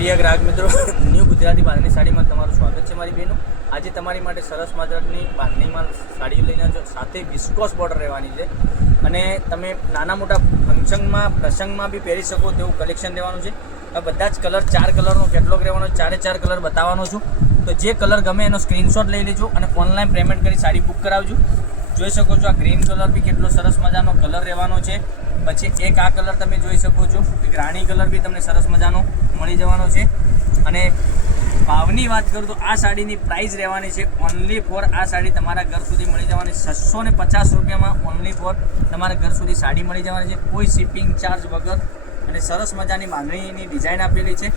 પ્રિય ગ્રાહક મિત્રો, ન્યૂ ગુજરાતી બાંધણી સાડીમાં તમારું સ્વાગત છે મારી બહેનો. આજે તમારી માટે સરસ મજાની બાંધણીમાં સાડી લઈને જો સાથે વિસ્કોસ બોર્ડર રહેવાની છે અને તમે નાના મોટા ફંક્શનમાં પ્રસંગમાં બી પહેરી શકો તેવું કલેક્શન રહેવાનું છે. આ બધા જ કલર 4 કલરનો કેટલોગ રહેવાનો, 4 કલર બતાવવાનો છું. તો જે કલર ગમે એનો સ્ક્રીનશોટ લઈ લેજો અને ઓનલાઈન પેમેન્ટ કરી સાડી બુક કરાવજો. જોઈ શકો છો આ ગ્રીન કલર બી કેટલો સરસ મજાનો કલર રહેવાનો છે. પછી એક આ કલર તમે જોઈ શકો છો, એક રાણી કલર બી તમને સરસ મજાનો મળી જવાનો છે. અને ભાવની વાત કરું તો આ સાડીની પ્રાઇસ રહેવાની છે ઓનલી ફોર, આ સાડી તમારા ઘર સુધી મળી જવાની 650 રૂપિયામાં ઓનલી ફોર તમારા ઘર સુધી સાડી મળી જવાની છે, કોઈ શિપિંગ ચાર્જ વગર. અને સરસ મજાની બાંધણીની ડિઝાઇન આપેલી છે.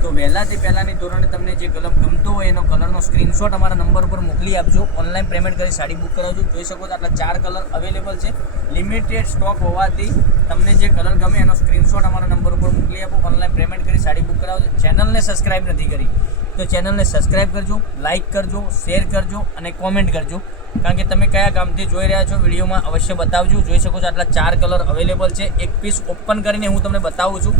તો વહેલાથી પહેલાંની ધોરણે તમને જે કલર ગમતો હોય એનો કલરનો સ્ક્રીનશોટ અમારા નંબર ઉપર મોકલી આપજો. ઓનલાઈન પેમેન્ટ કરી સાડી બુક કરાવજો. જોઈ શકો છો આટલા 4 કલર અવેલેબલ છે. લિમિટેડ સ્ટોક હોવાથી તમને જે કલર ગમે એનો સ્ક્રીનશોટ અમારા નંબર ઉપર મોકલી આપો. ઓનલાઈન પેમેન્ટ કરી સાડી બુક કરાવજો. ચેનલને સબસ્ક્રાઈબ નથી કરી તો ચેનલને સબસ્ક્રાઈબ કરજો, લાઇક કરજો, શેર કરજો અને કોમેન્ટ કરજો. કારણ કે તમે કયા ગામથી જોઈ રહ્યા છો વિડીયોમાં અવશ્ય બતાવજો. જોઈ શકો છો આટલા 4 કલર અવેલેબલ છે. એક પીસ ઓપન કરીને હું તમને બતાવું છું.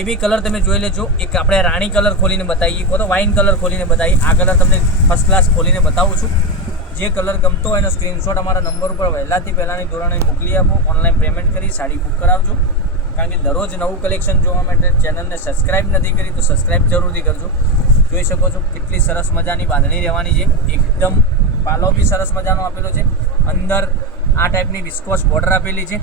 એ બી કલર તમે જોઈ લેજો. એક આપણે રાણી કલર ખોલીને બતાવીએ, કો તો વાઇન કલર ખોલીને બતાવીએ. આ કલર તમને ફર્સ્ટ ક્લાસ ખોલીને બતાવું છું. જે કલર ગમતો હોય એનો સ્ક્રીનશોટ અમારા નંબર ઉપર વહેલાથી પહેલાંની ધોરણે મોકલી આપો. ઓનલાઈન પેમેન્ટ કરી સાડી બુક કરાવજો. કારણ કે દરરોજ નવું કલેક્શન જોવા માટે ચેનલને સબસ્ક્રાઈબ નથી કરી તો સબસ્ક્રાઈબ જરૂરથી કરજો. જોઈ શકો છો કેટલી સરસ મજાની બાંધણી રહેવાની છે. એકદમ પાલો બી સરસ મજાનો આપેલો છે. અંદર આ ટાઈપની વિસ્કોસ બોર્ડર આપેલી છે.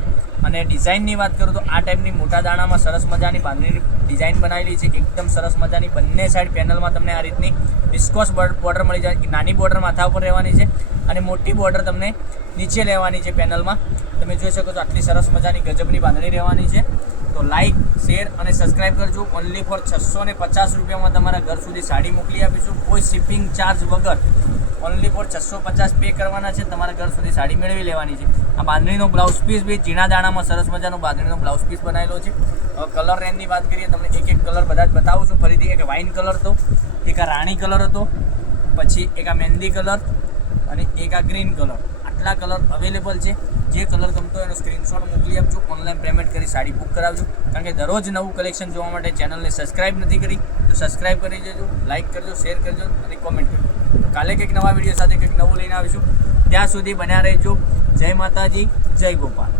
અને ડિઝાઇનની વાત કરું તો આ ટાઈપની મોટા દાણામાં સરસ મજાની બાંધણીની ડિઝાઇન બનાવેલી છે. એકદમ સરસ મજાની બંને સાઈડ પેનલમાં તમને આ રીતની વિસ્કોસ બોર્ડર મળી જાય. નાની બોર્ડર માથા ઉપર રહેવાની છે અને મોટી બોર્ડર તમને નીચે લેવાની છે પેનલમાં. તમે જોઈ શકો છો આટલી સરસ મજાની ગજબની બાંધણી રહેવાની છે. તો લાઇક, શેર અને સબસ્ક્રાઈબ કરજો. ઓનલી ફોર 650 રૂપિયામાં તમારા ઘર સુધી સાડી મોકલી આપીશું, કોઈ શિપિંગ ચાર્જ વગર. ઓનલી ફોર 650 પે કરવાના છે, તમારા ઘર સુધી સાડી મેળવી લેવાની છે. આ બાંધણીનો બ્લાઉઝ પીસ બી ઝીણા દાણામાં સરસ મજાનો બાંધણીનો બ્લાઉઝ પીસ બનાવેલો છે. હવે કલર રેન્જની વાત કરીએ, તમને એક કલર બધા જ બતાવું છું ફરીથી. એક વાઇન કલર હતો, એક આ રાણી કલર હતો, પછી એક આ મહેંદી કલર અને એક આ ગ્રીન કલર. આટલા કલર અવેલેબલ છે. જે કલર ગમતો એનો સ્ક્રીનશોટ મોકલી આપજો. ઓનલાઈન પેમેન્ટ કરી સાડી બુક કરાવજો. કારણ કે દરરોજ નવું કલેક્શન જોવા માટે ચેનલને સબસ્ક્રાઈબ નથી કરી તો સબસ્ક્રાઈબ કરી દેજો, લાઇક કરજો, શેર કરજો અને કોમેન્ટ કરજો. કાલે કંઈક નવા વિડીયો સાથે કંઈક નવું લઈને આવીશું. ત્યાં સુધી બન્યા રહેજો. જય માતાજી, જય ગોપાલ.